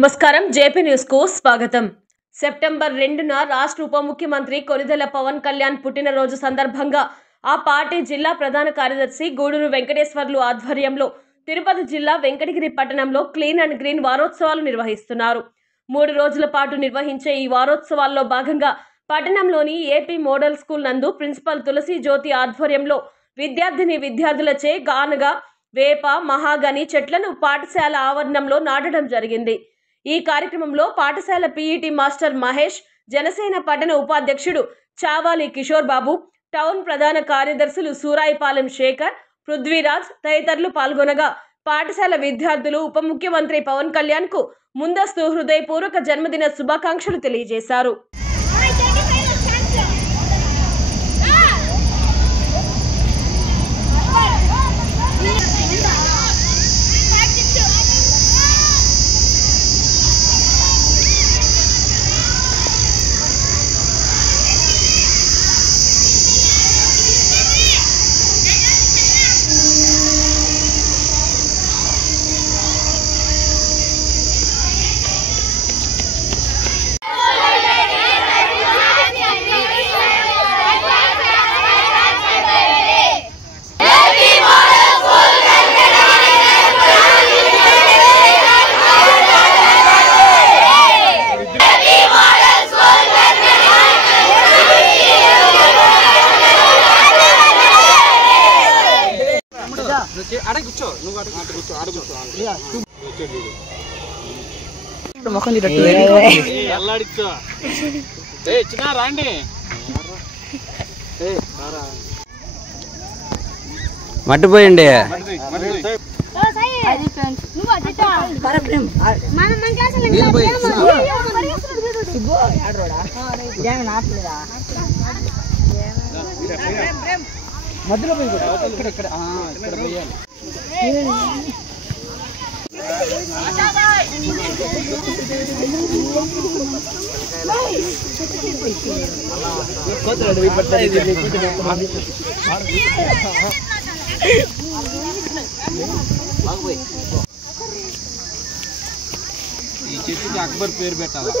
నమస్కారం JP news కు స్వాగతం। సెప్టెంబర్ 2న రాష్ట్ర ఉప ముఖ్యమంత్రి కొనిదెల పవన్ కళ్యాణ్ పుట్టినరోజు సందర్భంగా ఆ పార్టీ జిల్లా ప్రధాన కార్యదర్శి గూడూరు వెంకటేశ్వర్లు ఆధ్వర్యంలో తిరుపతి జిల్లా వెంకటగిరి పట్టణంలో క్లీన్ అండ్ గ్రీన్ వారోత్సవాలు నిర్వహిస్తున్నారు। 3 రోజుల పాటు నిర్వహించే ఈ వారోత్సవాల్లో భాగంగా పట్టణంలోని ఏపీ మోడల్ స్కూల్ నందు ప్రిన్సిపల్ తులసి జ్యోతి ఆధ్వర్యంలో విద్యార్థులచే గానగా వేప మహాగని చెట్లను పాఠశాల ఆవరణంలో నాటడం జరిగింది। ఈ కార్యక్రమంలో పాఠశాల పీఈటీ మాస్టర్ మహేష్, జనసేన పట్టణ ఉపాధ్యక్షుడు చావాలి కిషోర్ బాబు, టౌన్ ప్రధాన కార్యదర్శులు సూరాయిపాలెం శేఖర్, పృథ్వీరాజ్ తదితరులు పాల్గొనగా పాఠశాల విద్యార్థులు ఉప ముఖ్యమంత్రి పవన్ కళ్యాణ్ కు ముందస్తు హృదయపూర్వక జన్మదిన శుభాకాంక్షలు తెలియజేశారు। మట్టిపోయండి మధ్యలో ఈ చెట్టుకి అక్బర్ పేరు పెట్టాలా?